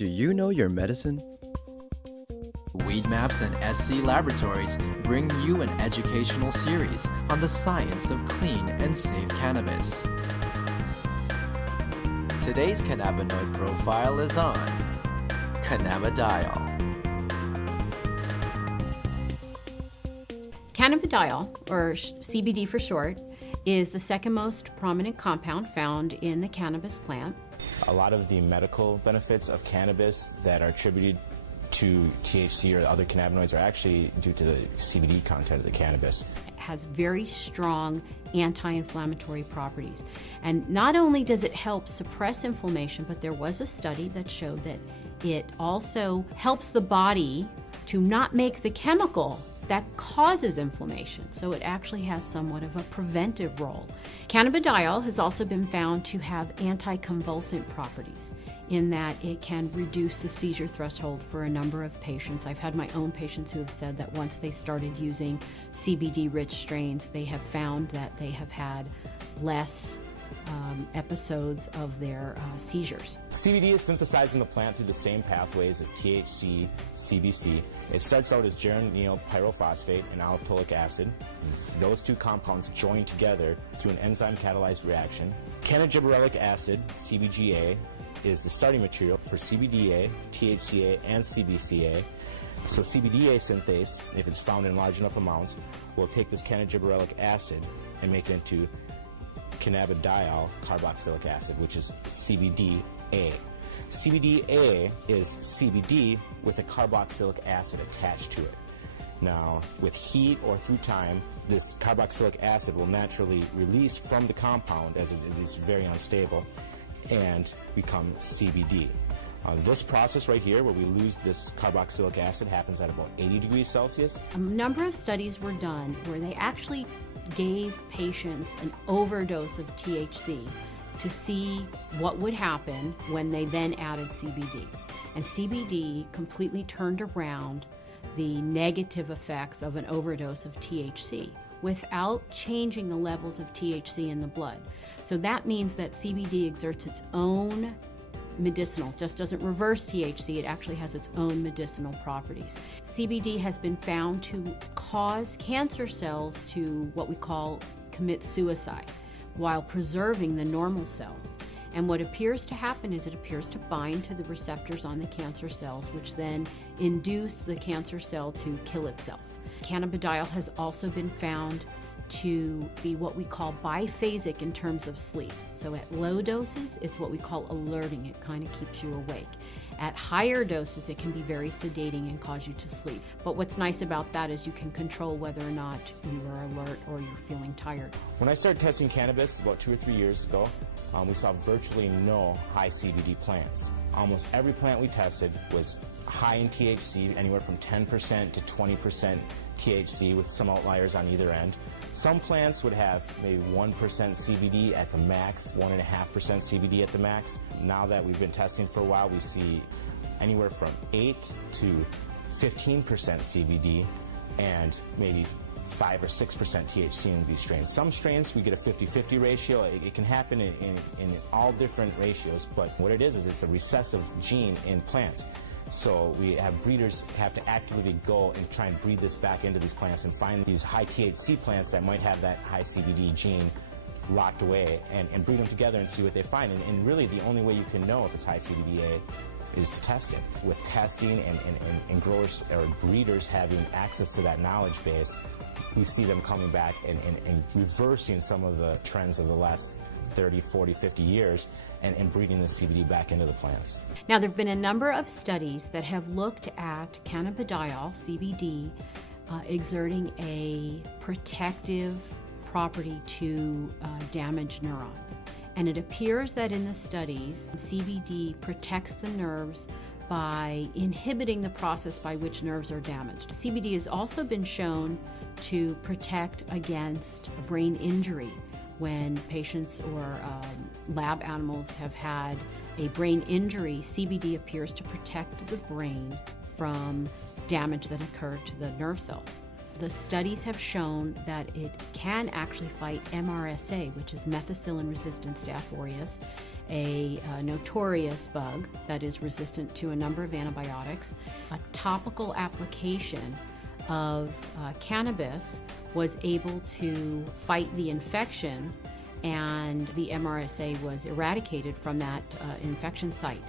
Do you know your medicine? Weed Maps and SC Laboratories bring you an educational series on the science of clean and safe cannabis. Today's cannabinoid profile is on Cannabidiol. Cannabidiol, or CBD for short, is the second most prominent compound found in the cannabis plant. A lot of the medical benefits of cannabis that are attributed to THC or other cannabinoids are actually due to the CBD content of the cannabis. It has very strong anti-inflammatory properties. And not only does it help suppress inflammation, but there was a study that showed that it also helps the body to not make the chemical that causes inflammation. So it actually has somewhat of a preventive role. Cannabidiol has also been found to have anticonvulsant properties in that it can reduce the seizure threshold for a number of patients. I've had my own patients who have said that once they started using CBD-rich strains, they have found that they have had less episodes of their seizures. CBD is synthesized in the plant through the same pathways as THC, CBC. It starts out as geranyl pyrophosphate and alpha-tolic acid. Those two compounds join together through an enzyme-catalyzed reaction. Cannabidiolic acid, CBGA, is the starting material for CBDA, THCA, and CBCA. So CBDA synthase, if it's found in large enough amounts, will take this cannabidiolic acid and make it into cannabidiol carboxylic acid, which is CBDA. CBDA is CBD with a carboxylic acid attached to it. Now, with heat or through time, this carboxylic acid will naturally release from the compound as it is very unstable and become CBD. This process right here, where we lose this carboxylic acid, happens at about 80 degrees Celsius. A number of studies were done where they actually gave patients an overdose of THC to see what would happen when they then added CBD. And CBD completely turned around the negative effects of an overdose of THC without changing the levels of THC in the blood. So that means that CBD exerts its own medicinal, just doesn't reverse THC, it actually has its own medicinal properties. CBD has been found to cause cancer cells to what we call commit suicide while preserving the normal cells. And what appears to happen is it appears to bind to the receptors on the cancer cells, which then induce the cancer cell to kill itself. Cannabidiol has also been found to be what we call biphasic in terms of sleep. So at low doses, it's what we call alerting. It kind of keeps you awake. At higher doses, it can be very sedating and cause you to sleep. But what's nice about that is you can control whether or not you are alert or you're feeling tired. When I started testing cannabis about 2 or 3 years ago, we saw virtually no high CBD plants. Almost every plant we tested was high in THC, anywhere from 10% to 20% THC, with some outliers on either end. Some plants would have maybe 1% CBD at the max, 1.5% CBD at the max. Now that we've been testing for a while, we see anywhere from 8 to 15% CBD and maybe 5 or 6% THC in these strains. Some strains we get a 50-50 ratio. It can happen in all different ratios, but what it is it's a recessive gene in plants. So we have breeders have to actively go and try and breed this back into these plants and find these high THC plants that might have that high CBD gene locked away and breed them together and see what they find. And really the only way you can know if it's high CBDA is to test it. With testing and growers or breeders having access to that knowledge base, we see them coming back and reversing some of the trends of the last 30, 40, 50 years and breeding the CBD back into the plants. Now, there have been a number of studies that have looked at cannabidiol, CBD, exerting a protective property to damaged neurons. And it appears that in the studies, CBD protects the nerves by inhibiting the process by which nerves are damaged. CBD has also been shown to protect against brain injury when patients or lab animals have had a brain injury. CBD appears to protect the brain from damage that occurred to the nerve cells. The studies have shown that it can actually fight MRSA, which is methicillin-resistant Staph aureus, a notorious bug that is resistant to a number of antibiotics. A topical application of cannabis was able to fight the infection, and the MRSA was eradicated from that infection site.